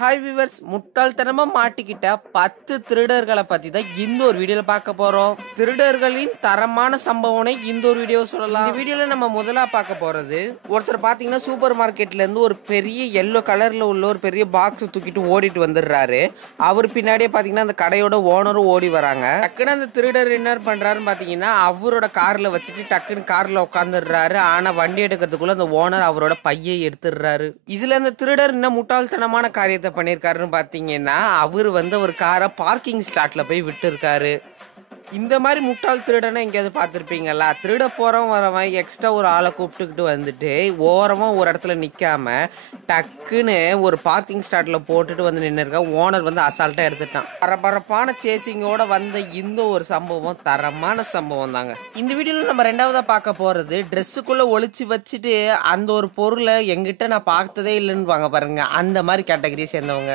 Hi viewers, முட்டாள்தனமா மாட்டிக்கிட்ட 10 திருடர்களை பத்தி தான் இந்த ஒரு வீடியோல பார்க்க போறோம். திருடர்களின் தரமான சம்பவனை இந்த ஒரு வீடியோ சொல்லலாம். இந்த வீடியோல நம்ம முதலா பார்க்க போறது, ஒருத்தர் பாத்தீங்கன்னா சூப்பர் மார்க்கெட்ல இருந்து ஒரு பெரிய எல்லோ கலர்ல உள்ள ஒரு பெரிய பாக்ஸ் தூக்கிட்டு ஓடிட்டு வந்துடுறாரு. அவர் பின்னாடியே பாத்தீங்கன்னா அந்த கடையோட ஓனரும் ஓடி வராங்க. டக்குன்னு அந்த திருடர் என்ன பண்றாருன்னு பாத்தீங்கன்னா அவரோட கார்ல வச்சுட்டு டக்குன்னு கார்ல உட்காந்துடுறாரு. ஆனா வண்டி எடுக்கிறதுக்குள்ள அந்த ஓனர் அவரோட பையை எடுத்துடுறாரு. இதுல அந்த திருடர் என்ன முட்டாள்தனமான காரியத்தை பண்ணிருக்காருன்னு பாத்தீங்கன்னா அவர் ஒரு காரை பார்க்கிங் ஸ்லாட்ல போய் விட்டு இருக்காரு. இந்த மாதிரி முட்டாள் திருடனை எங்கேயாவது பார்த்துருப்பீங்களா? திருட போறவன் வரவன் எக்ஸ்ட்ரா ஒரு ஆளை கூப்பிட்டுக்கிட்டு வந்துட்டு ஓரமா ஒரு இடத்துல நிக்காம டக்குன்னு ஒரு பார்க்கிங் ஸ்லாட்ல போட்டுட்டு வந்து நின்று இருக்கா. ஓனர் அசால்ட்டா எடுத்துட்டான். பரபரப்பான சேசிங்கோட வந்த இந்த ஒரு சம்பவம் தரமான சம்பவம் தாங்க. இந்த வீடியோல நம்ம ரெண்டாவதா பார்க்க போறது, ட்ரெஸ்ஸுக்குள்ள ஒளிச்சு வச்சுட்டு அந்த ஒரு பொருளை எங்கிட்ட நான் பார்த்ததே இல்லைன்னு வாங்க பாருங்க, அந்த மாதிரி கேட்டகரியை சேர்ந்தவங்க.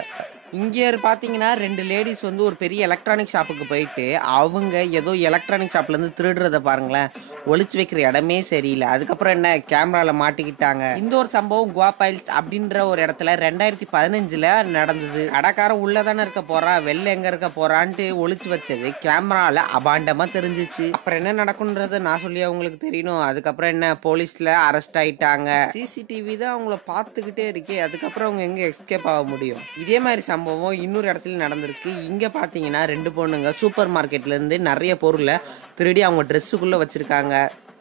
இங்கே பார்த்தீங்கன்னா 2 லேடிஸ் ஒரு பெரிய எலக்ட்ரானிக் ஷாப்புக்கு போயிட்டு அவங்க ஏதோ எலக்ட்ரானிக் ஷாப்லேருந்து திருடுறத பாருங்களேன். ஒளிச்சு வைக்கிற இடமே சரியில்லை. அதுக்கப்புறம் என்ன, கேமராவில் மாட்டிக்கிட்டாங்க. இந்த ஒரு சம்பவம் குவாபைல்ஸ் அப்படின்ற ஒரு இடத்துல 2015 நடந்தது. கடைக்காரன் உள்ளதானே இருக்க போறா, வெளில எங்க இருக்க போறான்ட்டு ஒளிச்சு வச்சது கேமராவில் அபாண்டமா தெரிஞ்சிச்சு. அப்புறம் என்ன நடக்கும்ன்றது நான் சொல்லி அவங்களுக்கு தெரியணும். அதுக்கப்புறம் என்ன, போலீஸ்ல அரெஸ்ட் ஆயிட்டாங்க. சிசிடிவி தான் அவங்கள பார்த்துக்கிட்டே இருக்கே, அதுக்கப்புறம் அவங்க எங்க எஸ்கேப் ஆக முடியும்? இதே மாதிரி சம்பவம் இன்னொரு இடத்துல நடந்திருக்கு. இங்க பாத்தீங்கன்னா 2 பொண்ணுங்க சூப்பர் மார்க்கெட்ல இருந்து நிறைய பொருளை திருடி அவங்க ட்ரெஸ்ஸுக்குள்ள வச்சிருக்காங்க.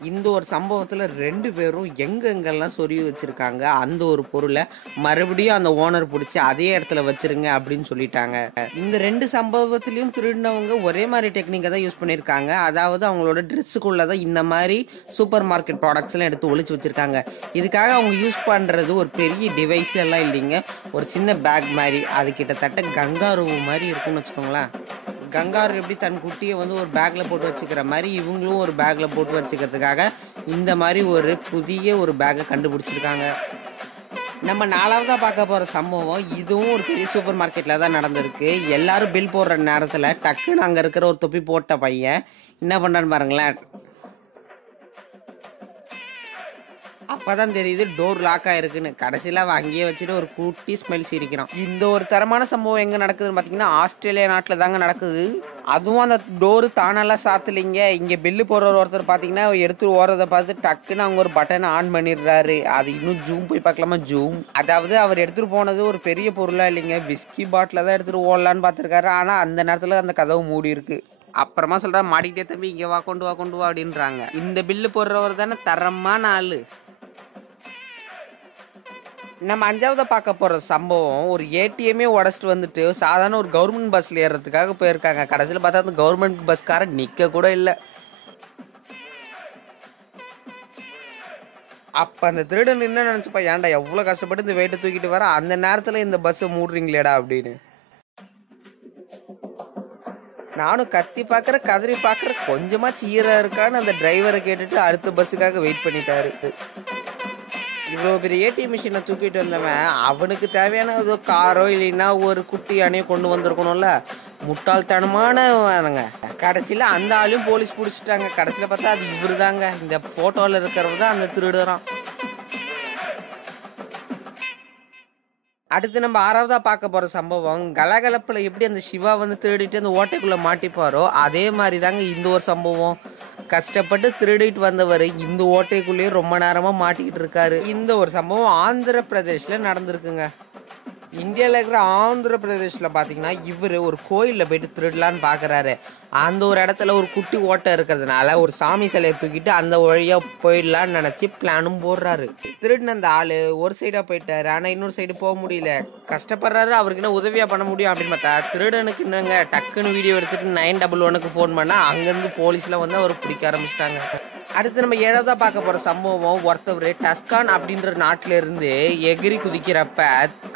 இந்த ஒரு சம்பவத்தில் 2 பேரும் எங்கெங்கெல்லாம் சொருவி வச்சுருக்காங்க. அந்த ஒரு பொருளை மறுபடியும் அந்த ஓனர் பிடிச்சி அதே இடத்துல வச்சுருங்க அப்படின்னு சொல்லிட்டாங்க. இந்த 2 சம்பவத்திலையும் திருடினவங்க ஒரே மாதிரி டெக்னிக்கை தான் யூஸ் பண்ணியிருக்காங்க. அதாவது அவங்களோட ட்ரெஸ்ஸுக்குள்ளே தான் இந்த மாதிரி சூப்பர் மார்க்கெட் ப்ராடக்ட்ஸ்லாம் எடுத்து ஒளிச்சு வச்சுருக்காங்க. இதுக்காக அவங்க யூஸ் பண்ணுறது ஒரு பெரிய டிவைஸ் எல்லாம் இல்லைங்க, ஒரு சின்ன பேக் மாதிரி. அது கிட்டத்தட்ட கங்காரு மாதிரி இருக்குன்னு வச்சுக்கோங்களேன். கங்காரு எப்படி தன் குட்டியை ஒரு பேக்கில் போட்டு வச்சுக்கிற மாதிரி இவங்களும் ஒரு பேக்கில் போட்டு வச்சுக்கிறதுக்காக இந்த மாதிரி ஒரு புதிய ஒரு பேக்கை கண்டுபிடிச்சிருக்காங்க. நம்ம 4வதா பார்க்க போகிற சம்பவம், இதுவும் ஒரு பெரிய சூப்பர் மார்க்கெட்டில் தான் நடந்திருக்கு. எல்லாரும் பில் போடுற நேரத்தில் டக்குன்னு அங்கே இருக்கிற ஒரு தொப்பி போட்ட பையன் என்ன பண்ணுறான்னு பாருங்களேன். அப்பதான் தெரியுது டோர் லாக் ஆயிருக்குன்னு. கடைசியில் அவன் அங்கேயே வச்சுட்டு ஒரு குட்டி ஸ்மெல் சிரிக்கிறான். இந்த ஒரு தரமான சம்பவம் எங்கே நடக்குதுன்னு பார்த்தீங்கன்னா ஆஸ்திரேலியா நாட்டில் தாங்க நடக்குது. அதுவும் அந்த டோரு தானெல்லாம் சாத்தலைங்க. இங்கே பில்லு போடுற ஒருத்தர் பார்த்தீங்கன்னா எடுத்து ஓடுறதை பார்த்து டக்குன்னு அவங்க ஒரு பட்டனை ஆன் பண்ணிடுறாரு. அது இன்னும் ஜூம் போய் பார்க்கலாமா, ஜூம். அதாவது அவர் எடுத்துகிட்டு போனது ஒரு பெரிய பொருளாக இல்லைங்க, விஸ்கி பாட்டில் தான் எடுத்துகிட்டு ஓடலான்னு பார்த்துருக்காரு. ஆனால் அந்த நேரத்தில் அந்த கதவு மூடி இருக்கு. அப்புறமா சொல்கிறா, மாடிக்கிட்டே தம்பி இங்கே வா, கொண்டு வா கொண்டு வா அப்படின்றாங்க. இந்த பில்லு போடுறவர் தானே தரமான ஆள். நம்ம 5வதா பார்க்க போகிற சம்பவம், ஒரு ஏடிஎம்மே உடச்சிட்டு வந்துட்டு சாதாரண ஒரு கவர்மெண்ட் பஸ்ஸில் ஏறுறதுக்காக போயிருக்காங்க. கடைசியில் பார்த்தா அந்த கவர்மெண்ட் பஸ்காரன் நிற்க கூட இல்லை. அப்போ அந்த திருடன் என்ன நினச்சிப்பா, ஏன்டா எவ்வளோ கஷ்டப்பட்டு இந்த வெயிட்டை தூக்கிட்டு வர, அந்த நேரத்தில் இந்த பஸ்ஸை மூடுறீங்களேடா அப்படின்னு. நானும் கத்தி பார்க்குற கதறி பார்க்குற கொஞ்சமாக சீராக இருக்கான்னு அந்த டிரைவரை கேட்டுட்டு அடுத்த பஸ்ஸுக்காக வெயிட் பண்ணிட்டாரு. இவ்வளோ பெரிய ஏடிஎம் மிஷினை தூக்கிட்டு வந்தவன் அவனுக்கு தேவையான ஏதோ காரோ இல்லைன்னா ஒரு குட்டி யானையோ கொண்டு வந்திருக்கணும்ல. முட்டாள்தனமானவங்க. கடைசியில் அந்த ஆளையும் போலீஸ் பிடிச்சிட்டாங்க. கடைசியில் பார்த்தா அது இவரு தாங்க, இந்த ஃபோட்டோவில் இருக்கிறவர் தான் அந்த திருடுறான். அடுத்து நம்ம 6வதா பார்க்க போகிற சம்பவம், கலகலப்பில் எப்படி அந்த சிவா திருடிட்டு அந்த ஓட்டைக்குள்ளே மாட்டிப்பாரோ அதே மாதிரி தாங்க இந்த ஒரு சம்பவம். கஷ்டப்பட்டு திருடிட்டு வந்தவர் இந்த ஓட்டைக்குள்ளேயே ரொம்ப நேரமாக மாட்டிக்கிட்டு இருக்காரு. இந்த ஒரு சம்பவம் ஆந்திர பிரதேஷில் நடந்திருக்குங்க. இந்தியாவில் இருக்கிற ஆந்திர பிரதேஷில் பார்த்தீங்கன்னா இவர் ஒரு கோயிலில் போயிட்டு திருடலான்னு பார்க்குறாரு. அந்த ஒரு இடத்துல ஒரு குட்டி ஓட்டை இருக்கிறதுனால ஒரு சாமி சிலையை தூக்கிட்டு அந்த வழியாக போயிடலான்னு நினச்சி பிளானும் போடுறாரு. திருடின அந்த ஆள் ஒரு சைடாக போயிட்டாரு, ஆனால் இன்னொரு சைடு போக முடியல. கஷ்டப்படுறாரு. அவருக்கு என்ன உதவியாக பண்ண முடியும் அப்படின்னு பார்த்தா திருடனுக்கு என்னங்க, டக்குன்னு வீடியோ எடுத்துகிட்டு 911க்கு ஃபோன் பண்ணால் அங்கேருந்து போலீஸில் அவர் பிடிக்க ஆரம்பிச்சிட்டாங்க. அடுத்து நம்ம 7வதா பார்க்க போகிற சம்பவம், ஒருத்தவர் டஸ்கான் அப்படின்ற நாட்டில இருந்து எகிரி குதிக்கிறப்ப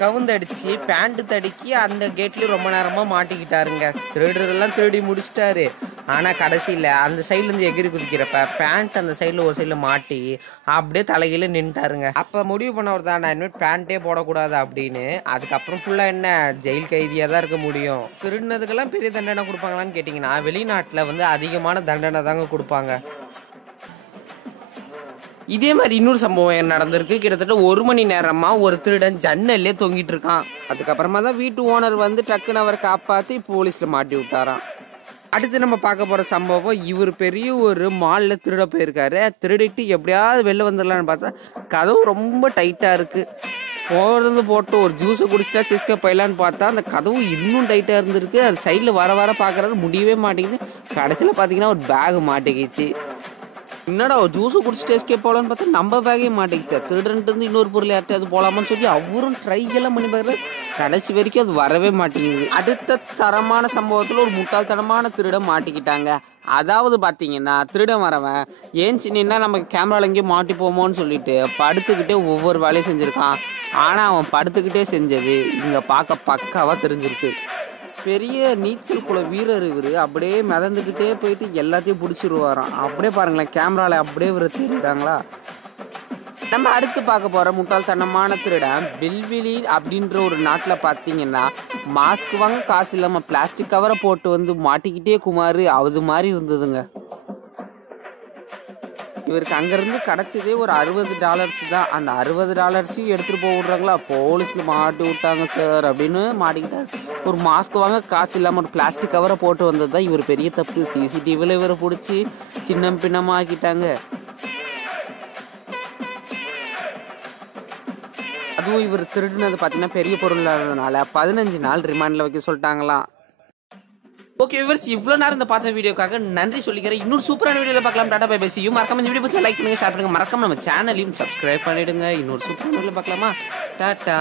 கவுந்தடிச்சு பேண்ட் தடுக்கி அந்த கேட்லேயும் ரொம்ப நேரமாக மாட்டிக்கிட்டாருங்க. திருடுறதெல்லாம் திருடி முடிச்சிட்டாரு. ஆனால் கடைசியில் அந்த சைட்லேருந்து எகிரி குதிக்கிறப்ப பேண்ட் அந்த சைடில் ஒரு சைடில் மாட்டி அப்படியே தலைகீழ நின்ட்டாருங்க. அப்போ முடிவு பண்ணவர் தான், நான் இனிமேல் பேண்ட்டே போடக்கூடாது அப்படின்னு. அதுக்கப்புறம் ஃபுல்லாக என்ன, ஜெயில் கைதியாக தான் இருக்க முடியும். திருடினதுக்கெல்லாம் பெரிய தண்டனை கொடுப்பாங்களான்னு கேட்டிங்கன்னா வெளிநாட்டில் அதிகமான தண்டனை தாங்க கொடுப்பாங்க. இதே மாதிரி இன்னொரு சம்பவம் நடந்திருக்கு. கிட்டத்தட்ட 1 மணி நேரமா ஒரு திருடன் ஜன்னல்லே தொங்கிட்டு இருக்கான். அதுக்கப்புறமா தான் வீட்டு ஓனர் வந்து டக்குன்னு அவரை காப்பாற்றி போலீஸில் மாட்டி விட்டாராம். அடுத்து நம்ம பார்க்க போகிற சம்பவம், இவர் பெரிய ஒரு மாலில் திருட போயிருக்காரு. திருடிட்டு எப்படியாவது வெளில வந்துடலான்னு பார்த்தா கதவு ரொம்ப டைட்டாக இருக்குது. போட்டு ஒரு ஜூஸை குடிச்சிட்டா சிஸ்க போயிடலான்னு பார்த்தா அந்த கதவு இன்னும் டைட்டாக இருந்திருக்கு. அது சைடில் வர பார்க்குறது முடியவே மாட்டேங்குது. கடைசியில் பார்த்தீங்கன்னா ஒரு பேக் மாட்டிக்கிச்சு. என்னடா ஒரு ஜூஸை குடிச்சிட்டு எஸ்கேப் போகலான்னு பார்த்தா நம்ம பேக்கே மாட்டிக்கிச்சு. திருடன்ட்டு இருந்து இன்னொரு பொருள் யார்ட்டையாவது போகலாமான்னு சொல்லி அவரும் ட்ரை எல்லாம் பண்ணி பார்க்குறது. கடைசி வரைக்கும் அது வரவே மாட்டேங்குது. அடுத்த தரமான சம்பவத்தில் ஒரு முட்டாள்தனமான திருடன் மாட்டிக்கிட்டாங்க. அதாவது பார்த்தீங்கன்னா திருடன் வரவன் ஏன் சின்னா நம்ம கேமராவில் எங்கேயும் மாட்டி போமோன்னு சொல்லிட்டு படுத்துக்கிட்டே ஒவ்வொரு வேலையும் செஞ்சுருக்கான். ஆனால் அவன் படுத்துக்கிட்டே செஞ்சது இங்கே பார்க்க பக்காவாக தெரிஞ்சிருக்கு. பெரிய நீச்சல் குள வீரர் இவர். அப்படியே மிதந்துக்கிட்டே போயிட்டு எல்லாத்தையும் பிடிச்சிருவாராம். அப்படியே பாருங்களேன், கேமராவில் அப்படியே இவர் தெரியுறாங்களா. நம்ம அடுத்து பார்க்க போகிற முட்டாள்தனமான திருடன் பெல்விலி அப்படின்ற ஒரு நாட்டில் பார்த்தீங்கன்னா மாஸ்க் வாங்க காசு இல்லாமல் பிளாஸ்டிக் கவரை போட்டு வந்து மாட்டிக்கிட்டே குமார் அது மாதிரி இருந்ததுங்க. இவருக்கு அங்கேருந்து கிடச்சதே ஒரு $60 தான். அந்த $60 எடுத்துகிட்டு போக விட்றாங்களா, போலீஸில் மாட்டி விட்டாங்க சார் அப்படின்னு மாட்டிக்கிட்டார். ஒரு மாஸ்க் வாங்க காசு இல்லாமல் ஒரு பிளாஸ்டிக் கவரை போட்டு வந்தது தான் இவர் பெரிய தப்பு. சிசிடிவியில் இவரை பிடிச்சி சின்ன பின்னமாக ஆக்கிட்டாங்க. அதுவும் இவர் திருடுனது பார்த்தீங்கன்னா பெரிய பொருள் இல்லாததுனால 15 நாள் ரிமாண்டில் வைக்க சொல்லிட்டாங்களாம். ஓகே வியூவர்ஸ், இவ்வளோ நேரம் இந்த பார்த்த வீடியோக்காக நன்றி சொல்லிக்கிறேன். இன்னொரு சூப்பரான வீடியோவில் பார்க்கலாம். Tata bye bye. See you. மறக்காம இந்த வீடியோ பிடிச்சா லைக் பண்ணுங்க, ஷேர் பண்ணுங்க, மறக்காம நம்ம சேனலையும் சப்ஸ்கிரைப் பண்ணிடுங்க. இன்னொரு சூப்பரான வீடியோவில் பார்க்கலாமா? டாடா.